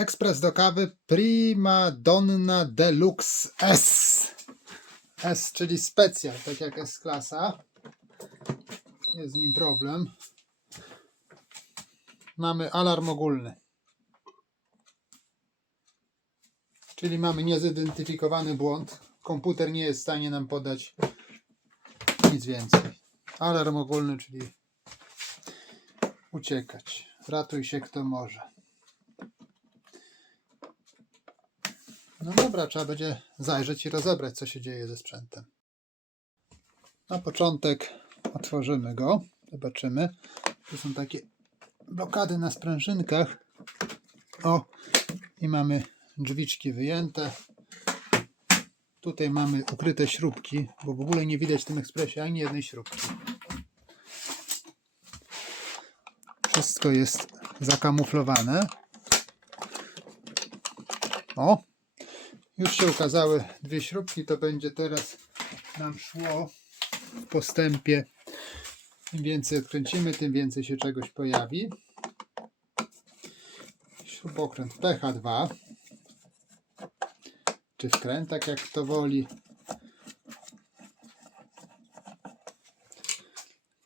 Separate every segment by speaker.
Speaker 1: Ekspres do kawy Prima Donna Deluxe S. S, czyli specjal, tak jak S klasa. Jest z nim problem. Mamy alarm ogólny. Czyli mamy niezidentyfikowany błąd. Komputer nie jest w stanie nam podać nic więcej. Alarm ogólny, czyli uciekać. Ratuj się kto może. No dobra, trzeba będzie zajrzeć i rozebrać, co się dzieje ze sprzętem. Na początek otworzymy go. Zobaczymy. Tu są takie blokady na sprężynkach. O, i mamy drzwiczki wyjęte. Tutaj mamy ukryte śrubki, bo w ogóle nie widać w tym ekspresie ani jednej śrubki. Wszystko jest zakamuflowane. O, już się ukazały dwie śrubki, to będzie teraz nam szło w postępie. Im więcej odkręcimy, tym więcej się czegoś pojawi. Śrubokręt PH2 czy wkrętak, jak kto woli.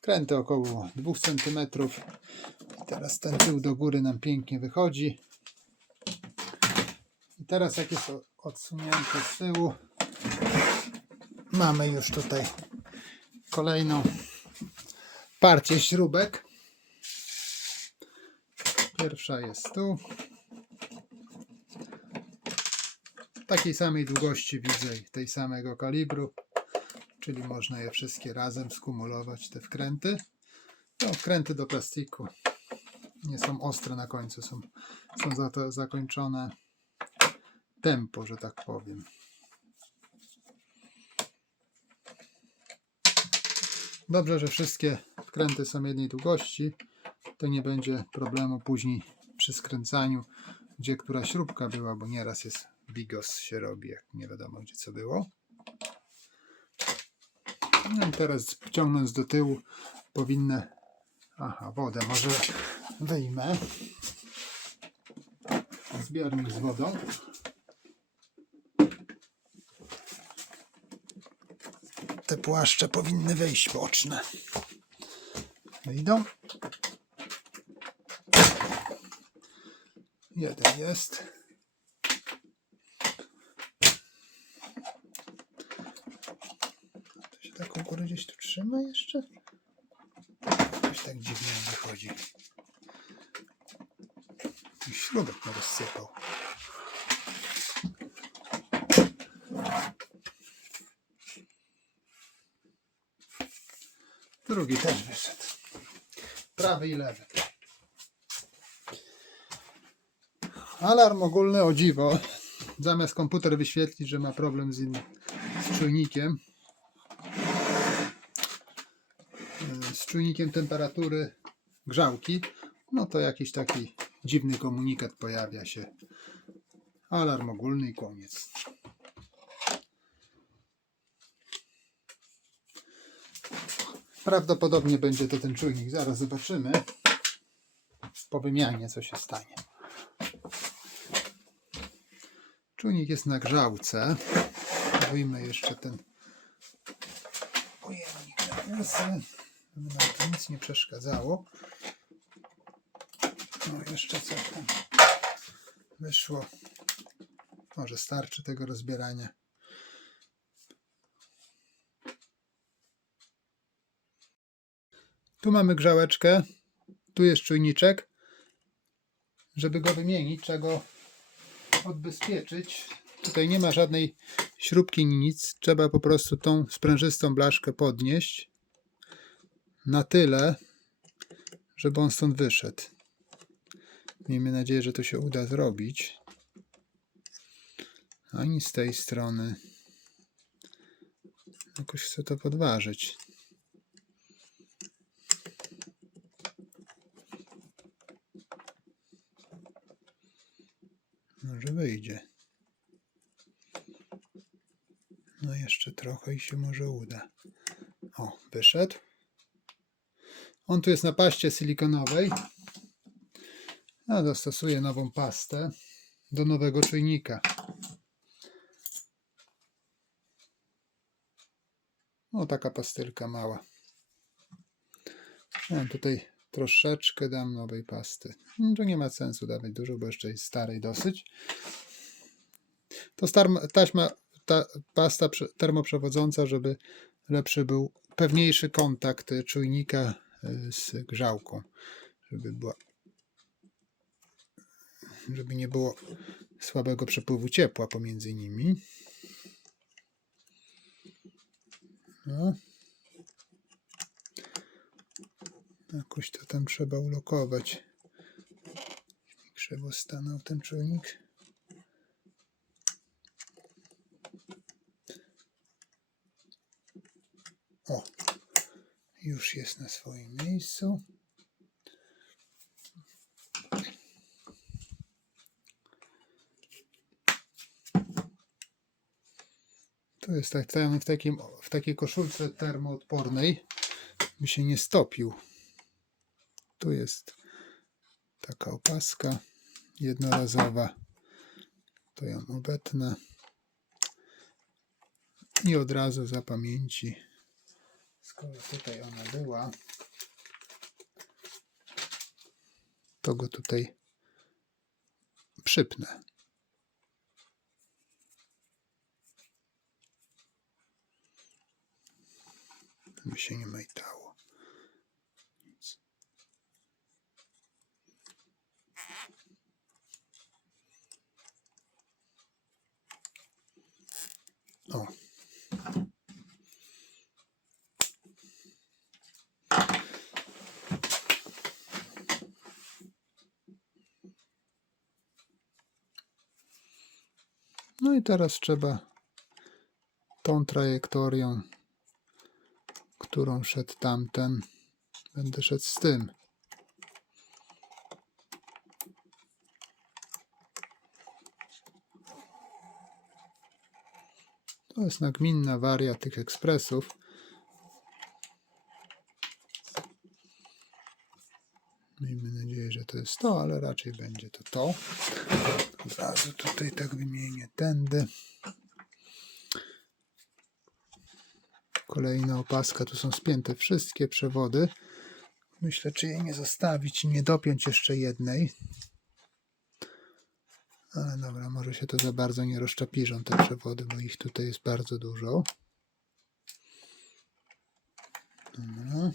Speaker 1: Kręty około 2 cm. Teraz ten tył do góry nam pięknie wychodzi. I teraz jak jest o- odsunięte z tyłu, mamy już tutaj kolejną partię śrubek. Pierwsza jest tu. Takiej samej długości widzę tej samego kalibru, czyli można je wszystkie razem skumulować, te wkręty. No, wkręty do plastiku nie są ostre na końcu, są, są za to zakończone tempo, że tak powiem. Dobrze, że wszystkie wkręty są jednej długości, to nie będzie problemu później przy skręcaniu, gdzie która śrubka była, bo nieraz jest bigos się robi, jak nie wiadomo gdzie co było. No i teraz ciągnąc do tyłu powinny... Aha, wodę może wyjmę. Zbiornik z wodą. Te płaszcze powinny wyjść boczne. Wyjdą. Jeden jest. To się tak u góry gdzieś tu trzyma jeszcze? Coś tak dziwnie wychodzi. I śrubek rozsypał. Drugi też wyszedł. Prawy i lewy. Alarm ogólny o dziwo. Zamiast komputer wyświetlić, że ma problem z, innym, z czujnikiem, e, z czujnikiem temperatury grzałki, no to jakiś taki dziwny komunikat pojawia się. Alarm ogólny i koniec. Prawdopodobnie będzie to ten czujnik. Zaraz zobaczymy po wymianie, co się stanie. Czujnik jest na grzałce. Wyjmę jeszcze ten pojemnik na żeby nam to nic nie przeszkadzało. No jeszcze co tam wyszło. Może starczy tego rozbierania. Tu mamy grzałeczkę, tu jest czujniczek. Żeby go wymienić, trzeba go odbezpieczyć. Tutaj nie ma żadnej śrubki, ni nic. Trzeba po prostu tą sprężystą blaszkę podnieść na tyle, żeby on stąd wyszedł. Miejmy nadzieję, że to się uda zrobić. Ani z tej strony. Jakoś chcę to podważyć. Może wyjdzie. No jeszcze trochę i się może uda. O, wyszedł. On tu jest na paście silikonowej. Ja dostosuję nową pastę. do nowego czujnika. O, taka pastylka mała. Ja tutaj troszeczkę dam nowej pasty. No, To nie ma sensu dawać dużo, bo jeszcze jest starej dosyć. To star- taśma, ta pasta prze- termoprzewodząca, żeby lepszy był, pewniejszy kontakt czujnika y, z grzałką, żeby była, żeby nie było słabego przepływu ciepła pomiędzy nimi. No. Jakoś to tam trzeba ulokować. Krzywo stanął ten czujnik. O, już jest na swoim miejscu. To jest tak, w, takim, w takiej koszulce termoodpornej by się nie stopił. Tu jest taka opaska jednorazowa. To ją obetnę. I od razu za pamięci, skoro tutaj ona była, to go tutaj przypnę. By się nie majtało. Nic. O. No i teraz trzeba tą trajektorią, którą szedł tamten, będę szedł z tym. To jest nagminna waria tych ekspresów. Miejmy nadzieję, że to jest to, ale raczej będzie to to. Od razu tutaj tak wymienię tędy. Kolejna opaska, tu są spięte wszystkie przewody. Myślę, czy jej nie zostawić i nie dopiąć jeszcze jednej. Ale dobra, może się to za bardzo nie rozczapiżą te przewody, bo ich tutaj jest bardzo dużo. Dobra.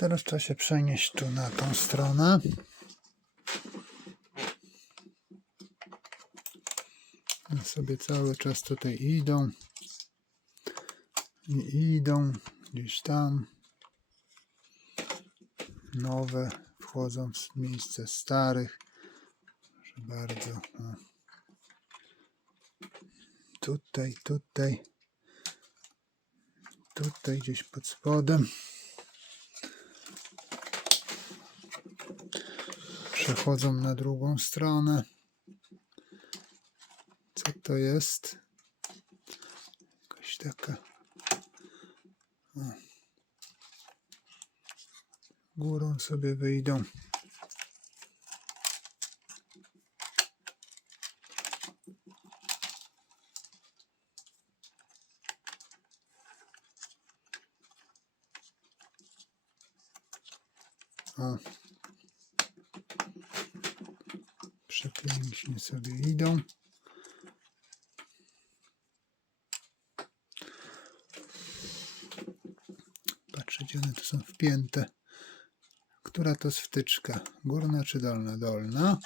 Speaker 1: Teraz trzeba się przenieść tu na tą stronę. One sobie cały czas tutaj idą. I idą gdzieś tam. Nowe wchodzą w miejsce starych. Proszę bardzo. Tutaj, tutaj. Tutaj gdzieś pod spodem. Przechodzą na drugą stronę. Co to jest? Jakaś taka. O. Górą sobie wyjdą. O. Przepięknie sobie idą. Patrzę, gdzie one tu są wpięte. Która to jest wtyczka? Górna czy dolna? Dolna.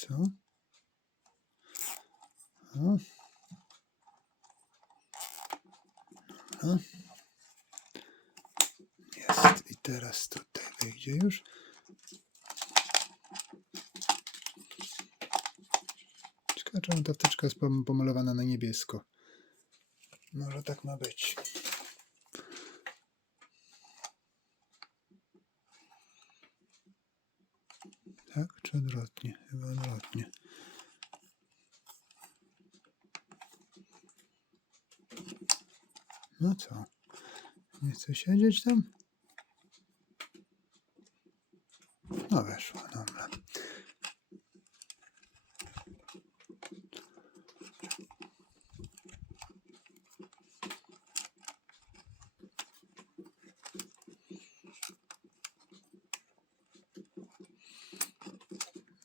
Speaker 1: Co? O. Dobra. Jest. I teraz tutaj wyjdzie już. Ciekawe, czemu ta wtyczka jest pom- pomalowana na niebiesko. Może tak ma być. Tak, czy odwrotnie? Chyba odwrotnie. No co? Nie chce siedzieć tam? No weszło, dobra.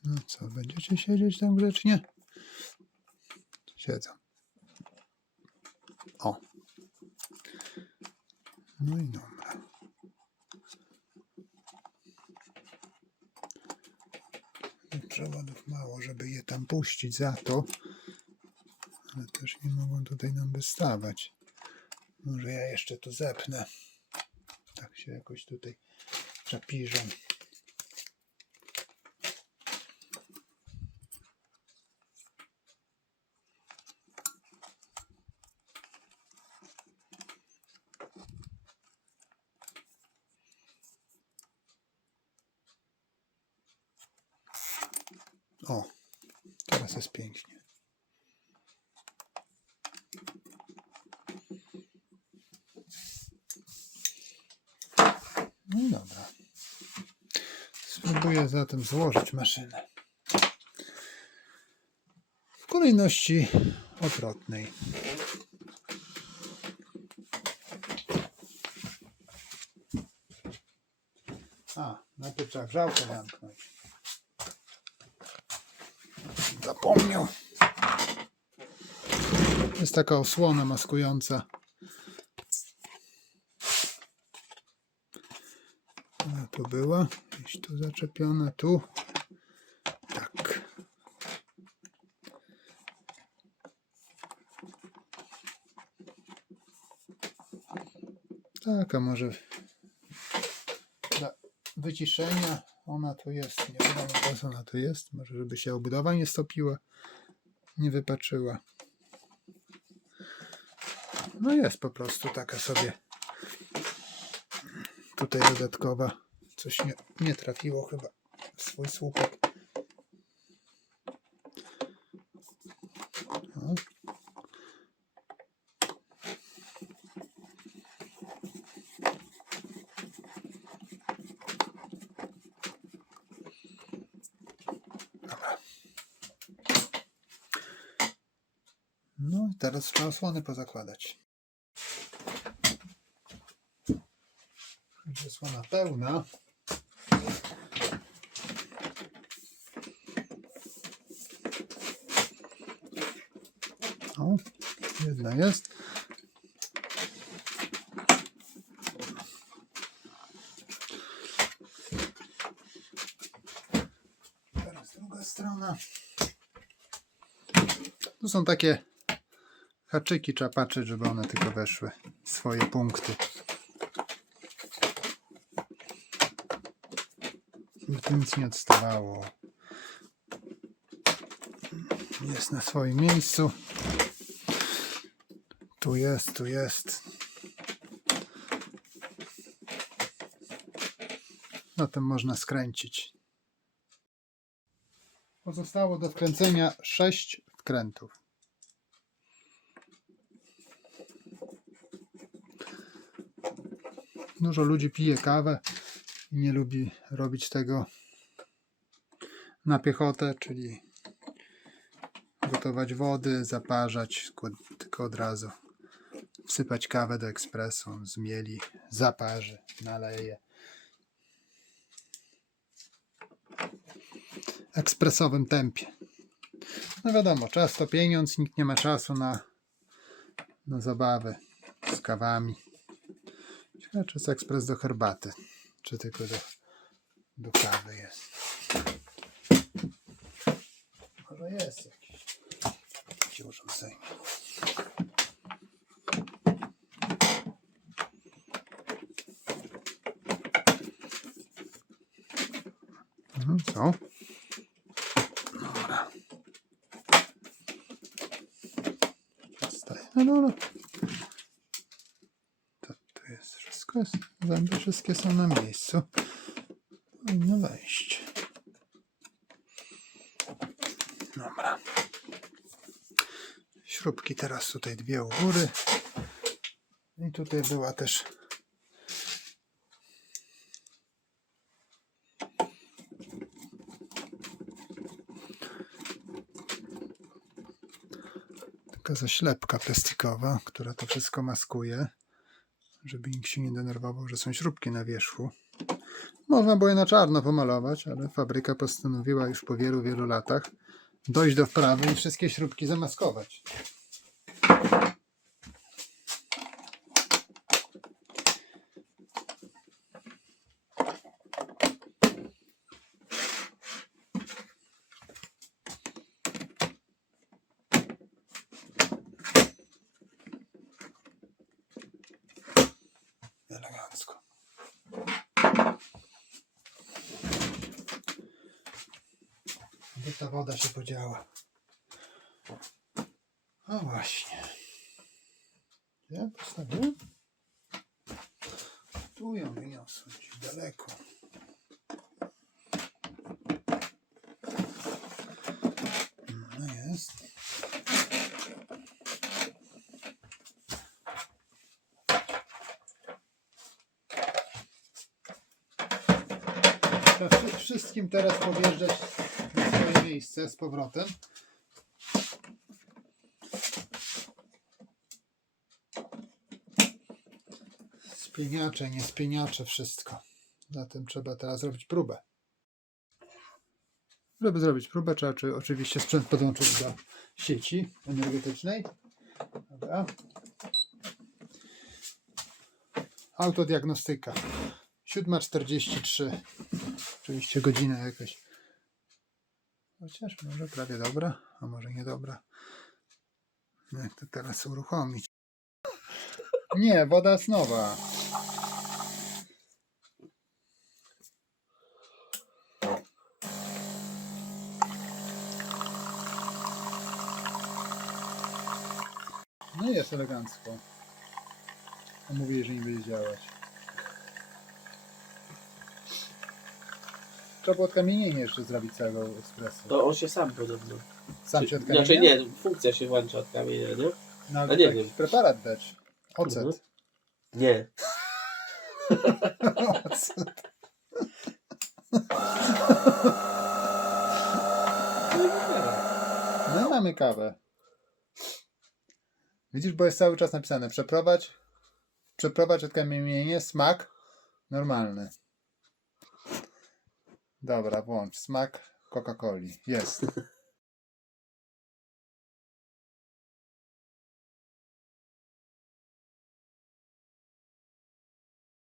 Speaker 1: No co, będziecie siedzieć tam grzecznie? Siedzą. O. No i dobra. Przewodów mało, żeby je tam puścić za to. Ale też nie mogą tutaj nam wystawać. Może ja jeszcze tu zepnę. Tak się jakoś tutaj czapiżą. O, teraz jest pięknie. No dobra. Spróbuję zatem złożyć maszynę. W kolejności odwrotnej. A, najpierw trzeba grzałkę zamknąć. Zapomniał. Jest taka osłona maskująca. Ona tu była. Gdzieś tu zaczepiona. Tu. Tak. Tak, a może dla wyciszenia ona tu jest. Nie wiadomo po co ona tu jest. Może żeby się obudowa nie stopiła. Nie wypaczyła. No jest po prostu taka sobie tutaj dodatkowa. Coś nie, nie trafiło chyba w swój słupek. O. Dobra. Trzeba osłony pozakładać. Osłona pełna. O, jedna jest. Teraz druga strona. Tu są takie haczyki trzeba patrzeć, żeby one tylko weszły w swoje punkty. Żeby tu nic nie odstawało. Jest na swoim miejscu. Tu jest, tu jest. Na tym można skręcić. Pozostało do wkręcenia 6 wkrętów. Dużo ludzi pije kawę i nie lubi robić tego na piechotę, czyli gotować wody, zaparzać, tylko- od razu wsypać kawę do ekspresu, zmieli, zaparzy, naleje. Ekspresowym tempie. No wiadomo, czas to pieniądz, nikt nie ma czasu na, na zabawę z kawami. Ciekawe, czy jest ekspres do herbaty, czy tylko do, do kawy jest. Chyba jest jakiś. Jakie urządzenie. Mhm? Dobra. No dobra. To tu jest wszystko. Zęby wszystkie są na miejscu. Powinno wejść. Dobra. Śrubki teraz tutaj dwie u góry. I tutaj była też taka zaślepka plastikowa, która to wszystko maskuje, żeby nikt się nie denerwował, że są śrubki na wierzchu. Można było je na czarno pomalować, ale fabryka postanowiła już po wielu, wielu latach dojść do wprawy i wszystkie śrubki zamaskować. Elegancko. Gdzie ta woda się podziała? No właśnie. Ja postawiłem? Tu ją wyniosłem, gdzieś daleko. No jest. Wszy- wszystkim teraz podjeżdżać swoje miejsce z powrotem. Spieniacze, nie spieniacze, wszystko. Zatem trzeba teraz zrobić próbę. Żeby zrobić próbę, trzeba czy, oczywiście sprzęt podłączyć do sieci energetycznej. Dobra. Autodiagnostyka. 7.43. Oczywiście godzina jakaś. Chociaż może prawie dobra, a może niedobra. Jak to teraz uruchomić? Nie, woda jest nowa. No jest elegancko. A mówili, że nie będzie działać. Trzeba było odkamienienie jeszcze zrobić całego espresso.
Speaker 2: To on się sam podobno.
Speaker 1: Sam
Speaker 2: Czy-
Speaker 1: się odkamienia?
Speaker 2: Znaczy nie, funkcja się włącza od kamienia, nie?
Speaker 1: No, ale
Speaker 2: nie
Speaker 1: nie
Speaker 2: wiem.
Speaker 1: preparat dać. Ocet.
Speaker 2: Mhm. Nie.
Speaker 1: Ocet. No i mamy kawę. Widzisz, bo jest cały czas napisane przeprowadź, przeprowadź odkamienienie, smak normalny. Dobra, włącz. Smak Coca-Coli. Jest.